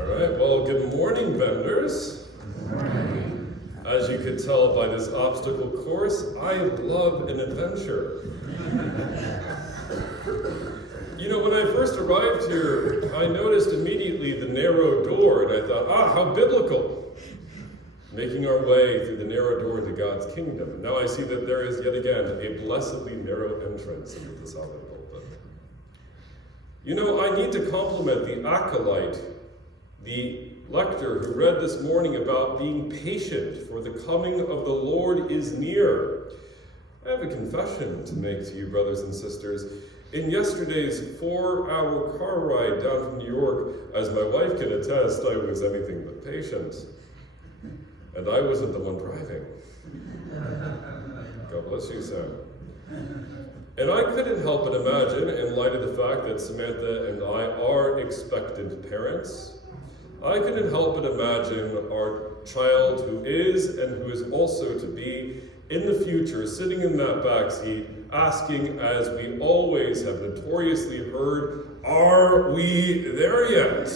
All right, well, good morning, vendors. Good morning. As you could tell by this obstacle course, I love an adventure. You know, when I first arrived here, I noticed immediately the narrow door, and I thought, how biblical. Making our way through the narrow door into God's kingdom. Now I see that there is yet again a blessedly narrow entrance into the solid pulpit. You know, I need to compliment the acolyte, the lector who read this morning about being patient, for the coming of the Lord is near. I have a confession to make to you, brothers and sisters. In yesterday's 4-hour car ride down from New York, as my wife can attest, I was anything but patient. And I wasn't the one driving. God bless you, Sam. And I couldn't help but imagine, in light of the fact that Samantha and I are expectant parents, I couldn't help but imagine our child who is and who is also to be in the future sitting in that back seat asking, as we always have notoriously heard, "Are we there yet?"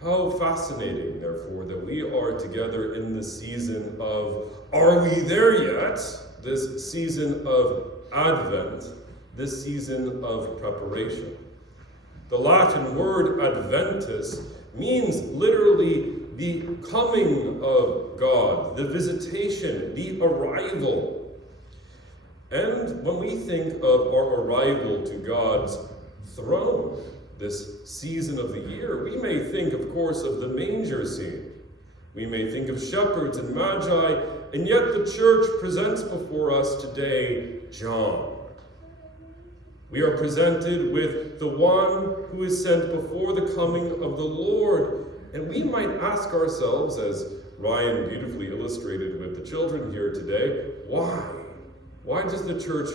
How fascinating, therefore, that we are together in the season of "Are we there yet?" This season of Advent, this season of preparation. The Latin word Adventus means literally the coming of God, the visitation, the arrival. And when we think of our arrival to God's throne, this season of the year, we may think, of course, of the manger scene. We may think of shepherds and magi, and yet the church presents before us today John. We are presented with the one who is sent before the coming of the Lord, and we might ask ourselves, as Ryan beautifully illustrated with the children here today, why? Why does the church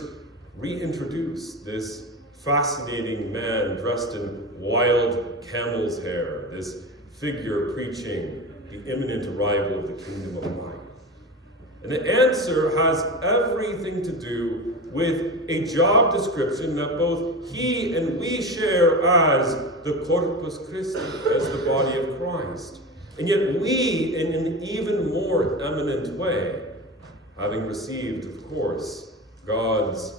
reintroduce this fascinating man dressed in wild camel's hair, this figure preaching the imminent arrival of the kingdom of light? And the answer has everything to do with a job description that both he and we share as the Corpus Christi, as the body of Christ. And yet we, in an even more eminent way, having received, of course, God's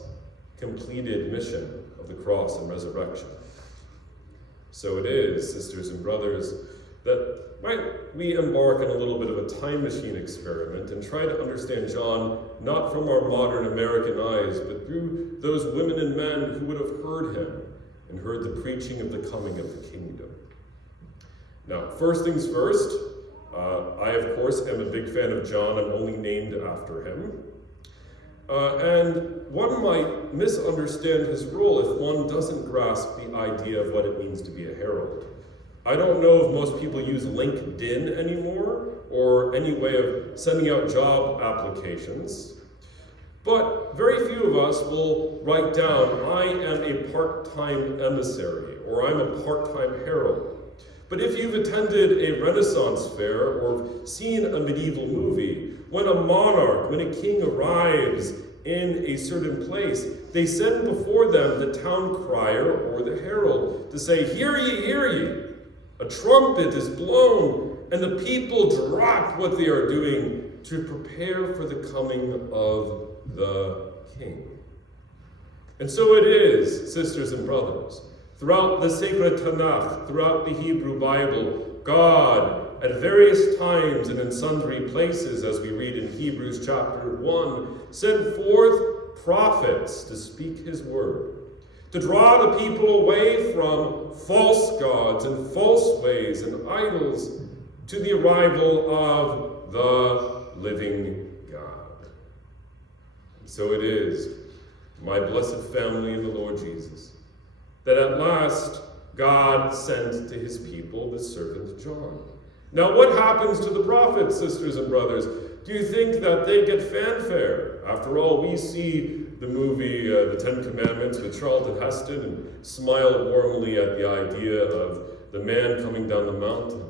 completed mission of the cross and resurrection. So it is, sisters and brothers, that we embark on a little bit of a time machine experiment and try to understand John not from our modern American eyes, but through those women and men who would have heard him and heard the preaching of the coming of the kingdom. Now, first things first, I, of course, am a big fan of John. I'm only named after him. And one might misunderstand his role if one doesn't grasp the idea of what it means to be a herald. I don't know if most people use LinkedIn anymore or any way of sending out job applications, but very few of us will write down, "I am a part-time emissary," or "I'm a part-time herald." But if you've attended a Renaissance fair or seen a medieval movie, when a monarch, when a king arrives in a certain place, they send before them the town crier or the herald to say, "Hear ye, hear ye." A trumpet is blown, and the people drop what they are doing to prepare for the coming of the king. And so it is, sisters and brothers, throughout the sacred Tanakh, throughout the Hebrew Bible, God, at various times and in sundry places, as we read in Hebrews chapter 1, sent forth prophets to speak his word, to draw the people away from false gods and false ways and idols to the arrival of the living God. And so it is, my blessed family in the Lord Jesus, that at last God sent to his people the servant John. Now, what happens to the prophets, sisters and brothers? Do you think that they get fanfare? After all, we see the movie The Ten Commandments with Charlton Heston and smile warmly at the idea of the man coming down the mountain.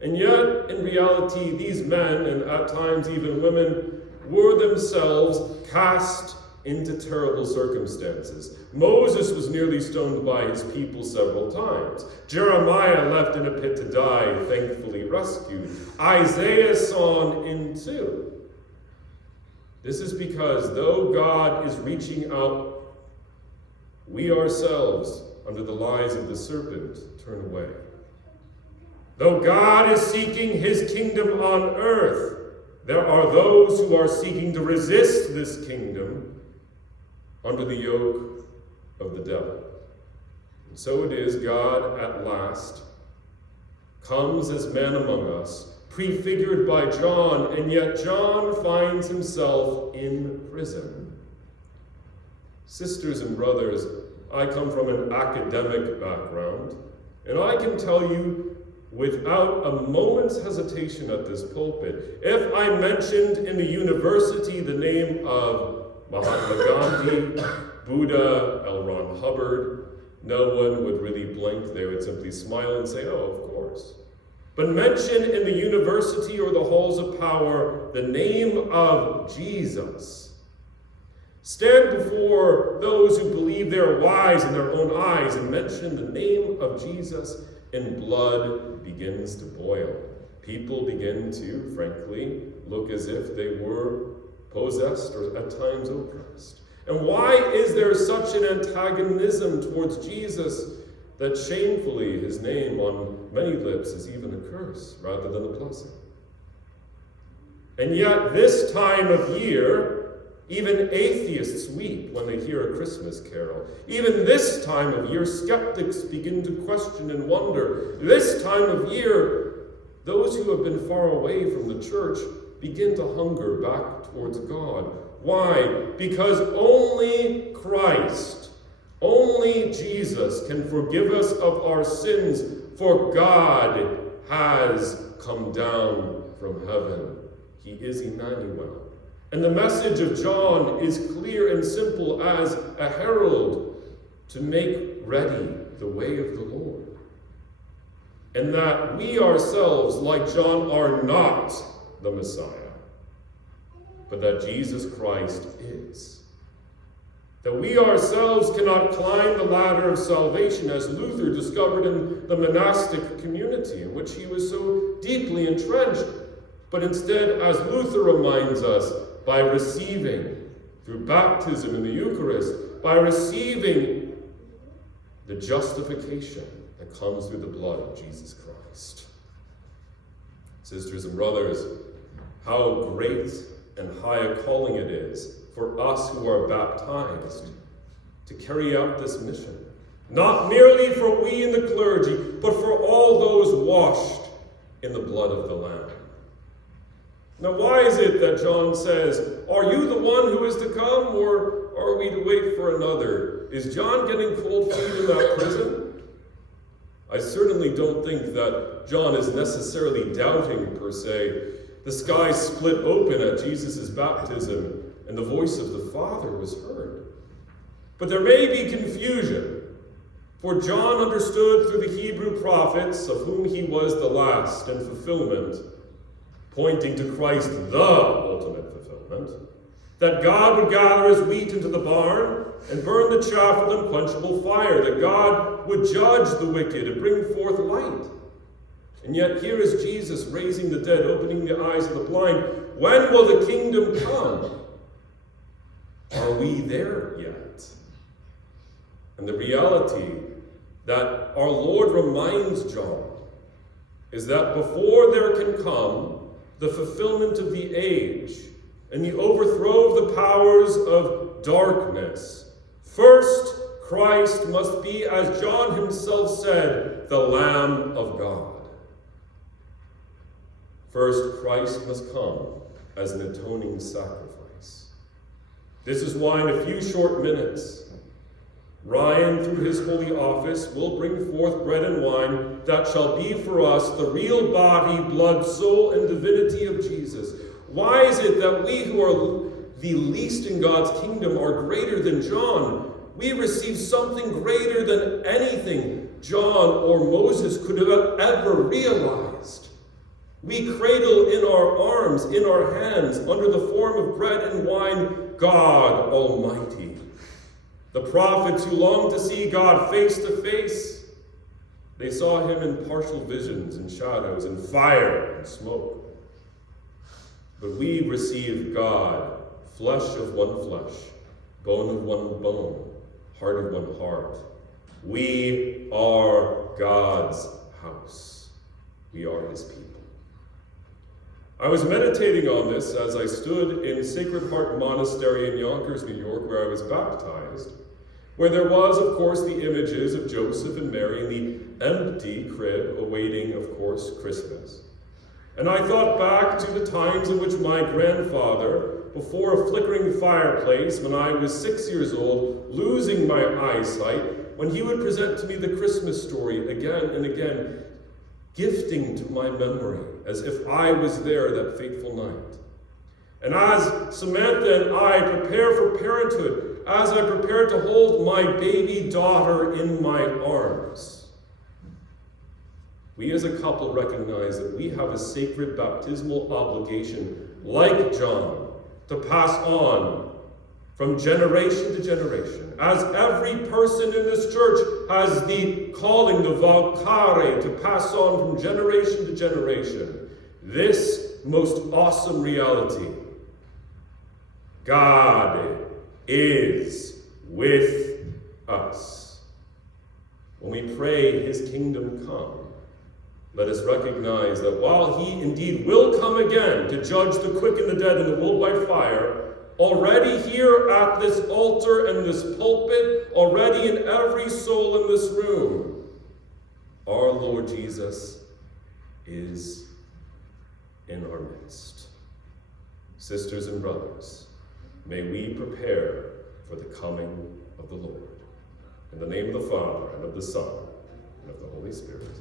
And yet, in reality, these men, and at times even women, were themselves cast into terrible circumstances. Moses was nearly stoned by his people several times. Jeremiah left in a pit to die, thankfully rescued. Isaiah sawn in two. This is because though God is reaching out, we ourselves, under the lies of the serpent, turn away. Though God is seeking his kingdom on earth, there are those who are seeking to resist this kingdom under the yoke of the devil. And so it is God at last comes as man among us, prefigured by John, and yet John finds himself in prison. Sisters and brothers, I come from an academic background, and I can tell you without a moment's hesitation at this pulpit, if I mentioned in the university the name of Mahatma Gandhi, Buddha, L. Ron Hubbard, no one would really blink. They would simply smile and say, oh, of course. But mention in the university or the halls of power the name of Jesus. Stand before those who believe they are wise in their own eyes and mention the name of Jesus, and blood begins to boil. People begin to, frankly, look as if they were possessed or at times oppressed. And why is there such an antagonism towards Jesus that shamefully his name on many lips is even a curse rather than a blessing? And yet this time of year, even atheists weep when they hear a Christmas carol. Even this time of year, skeptics begin to question and wonder. This time of year, those who have been far away from the church begin to hunger back towards God. Why? Because only Christ, only Jesus can forgive us of our sins, for God has come down from heaven. He is Emmanuel. And the message of John is clear and simple as a herald to make ready the way of the Lord. And that we ourselves, like John, are not the Messiah, but that Jesus Christ is. That we ourselves cannot climb the ladder of salvation, as Luther discovered in the monastic community in which he was so deeply entrenched, but instead, as Luther reminds us, by receiving, through baptism in the Eucharist, by receiving the justification that comes through the blood of Jesus Christ. Sisters and brothers, how great and high a calling it is for us who are baptized to carry out this mission. Not merely for we in the clergy, but for all those washed in the blood of the Lamb. Now, why is it that John says, are you the one who is to come, or are we to wait for another? Is John getting cold feet in that prison? I certainly don't think that John is necessarily doubting, per se. The sky split open at Jesus' baptism, and the voice of the Father was heard. But there may be confusion, for John understood through the Hebrew prophets, of whom he was the last in fulfillment, pointing to Christ, the ultimate fulfillment, that God would gather his wheat into the barn and burn the chaff with unquenchable fire, that God would judge the wicked and bring forth light. And yet here is Jesus raising the dead, opening the eyes of the blind. When will the kingdom come? Are we there yet? And the reality that our Lord reminds John is that before there can come the fulfillment of the age and the overthrow of the powers of darkness, first Christ must be, as John himself said, the Lamb of God. First, Christ must come as an atoning sacrifice. This is why in a few short minutes, Ryan, through his holy office, will bring forth bread and wine that shall be for us the real body, blood, soul, and divinity of Jesus. Why is it that we who are the least in God's kingdom are greater than John? We receive something greater than anything John or Moses could have ever realized. We cradle in our arms, in our hands, under the form of bread and wine, God Almighty. The prophets who longed to see God face to face, they saw him in partial visions and shadows, in fire and smoke. But we receive God, flesh of one flesh, bone of one bone, heart of one heart. We are God's house. We are his people. I was meditating on this as I stood in Sacred Heart Monastery in Yonkers, New York, where I was baptized, where there was, of course, the images of Joseph and Mary in the empty crib awaiting, of course, Christmas. And I thought back to the times in which my grandfather, before a flickering fireplace, when I was 6 years old, losing my eyesight, when he would present to me the Christmas story again and again, gifting to my memory as if I was there that fateful night. And as Samantha and I prepare for parenthood, as I prepare to hold my baby daughter in my arms, we as a couple recognize that we have a sacred baptismal obligation, like John, to pass on from generation to generation. As every person in this church has the calling, the vocare, to pass on from generation to generation, this most awesome reality: God is with us. When we pray his kingdom come, let us recognize that while he indeed will come again to judge the quick and the dead in the world by fire, already here at this altar and this pulpit, already in every soul in this room, our Lord Jesus is in our midst. Sisters and brothers, may we prepare for the coming of the Lord. In the name of the Father, and of the Son, and of the Holy Spirit.